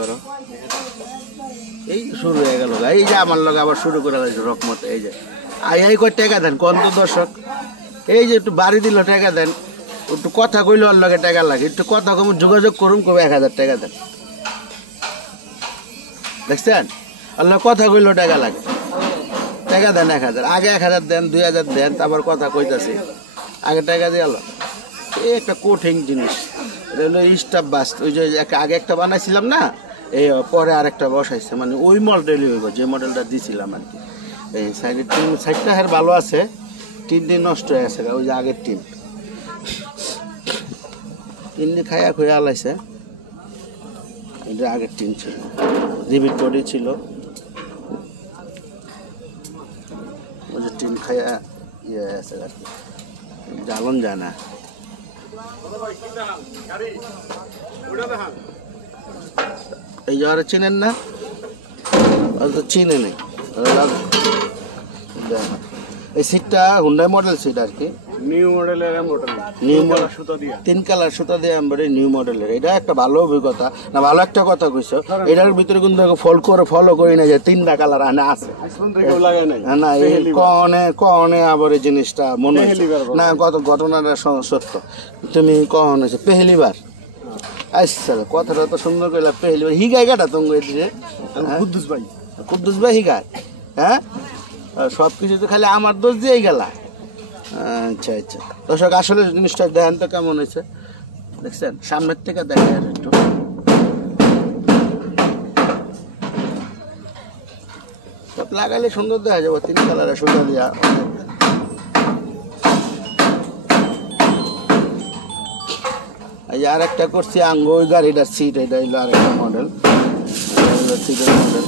করো এই শুরু হয়ে গেল এই যে আমার লগে আবার শুরু করে লাগছে রকমত এই যে আই কয় টাকা দেন কোন তো দর্শক এই যে একটু বাড়ি দিল টাকা দেন একটু কথা কইলে ওর লগে টাকা লাগে একটু কথা কম যোগাযোগ করুন কবে 1000 টাকা দেন দেখছেন আল্লাহ কথা কইলেও টাকা লাগে টাকা দেন 1000 আগে 1000 দেন 2000 দেন তারপর কথা কইতাছি আগে টাকা দিয়ে আল্লাহ এই একটা কঠিন জিনিস এটা হলো স্টাফ বাস ওই যে আগে একটা বানাইছিলাম না এই পরে আরেকটা বসাইছে মানে ওই মডেলই হইব যে মডেলটা দিছিলাম আর কি এই সাইডটা হের ভালো আছে টিন দিন নষ্ট হয়ে গেছে ওই যে আগের টিন খায়া খুঁয়া আলাইছে এটা আগের টিন ছিল রিবিট বডি ছিল ওই যে টিন খায়া ইয়ে আছে আর কি জ্বালন যায় না এই যে আর চিনেন না তো চিনে নেই এই সিটটা হুন্ডাই মডেল সিট আর কি নিউ মডেলের নিউ মডেল সুতা দিয়ে 3 কালার সুতা দিয়ে আমবারে নিউ মডেলের এটা একটা ভালো অভিজ্ঞতা না ভালো একটা কথা কইছো এটার ভিতরে কিন্তু ফলো করি না যে 3টা কালার আনে আছে লাগাই নাই না এই কনে আবার এই জিনিসটা মনে না কত ঘটনাটা সত্য তুমি কখন হয়েছে পেহলিবার আচ্ছা কথাটা তো সুন্দর কইলা পেহলিবার হিগাই গাটা তুমি এদিকে কুদ্দুস ভাই হিগায় হ্যাঁ সব কিছু তো খালি আমার দোষ দিয়েই গেলা আচ্ছা আচ্ছা দর্শক আসলে জিনিসটা দেখেন তো কেমন হয়েছে দেখছেন সামনের থেকে দেখেন আর একটু সব লাগাইলে সুন্দর দেখা যাবো 3 কালারের সুতা দিয়া এই আর একটা করছি আঙ্গ ওই গাড়িটার সিট এটা হইলো আর একটা মডেল সিটের মডেল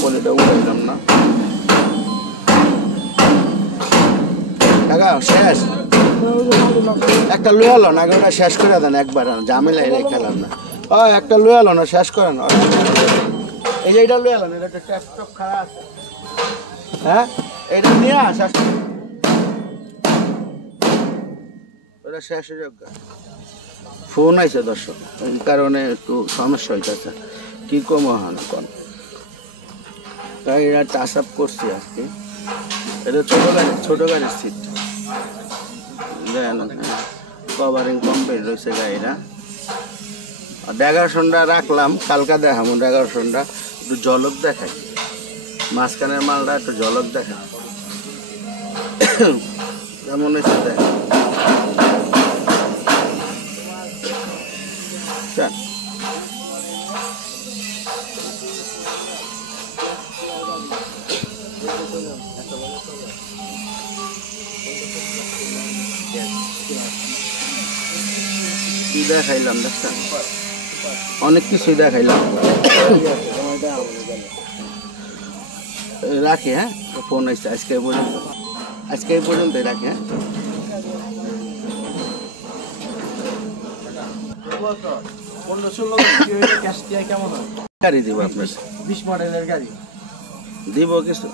পলিটা উঠাইলাম না শেষ একটা লুয়ালো না ওটা শেষ করে দেন একবার ঝামেলা এলে খেলাম না ও একটা লুয়ালো না শেষ করেন এই যে এটা লুয়ালো না এটা ট্যাপটপ খারাপ আছে হ্যাঁ এটা নিয়ে শেষ ওটা শেষ যোগ্য ফোন আছে দর্শক এই কারণে একটু সমস্যা হইতেছে কি কম হয় না কোন তাই এটা টাচ আপ করছি আজকে এটা ছোট গাড়ির সিট কভারিং কমপ্লিট রয়েছে গাড়িটা ড্যাগারসনটা রাখলাম কালকা দেখাবো ড্যাগারসনটা একটু ঝলক দেখাই মাঝখানের মালটা একটু ঝলক দেখা কেমন হয়েছে দেখ দেখাইলাম দেখছেন অনেক কিছুই দেখাইলাম রাখি হ্যাঁ ফোন আসছে আজকে এই পর্যন্ত রাখি হ্যাঁ 15-16 কেমন হয় গাড়ি দিব আপনার 20 মডেলের গাড়ি দিব কিছু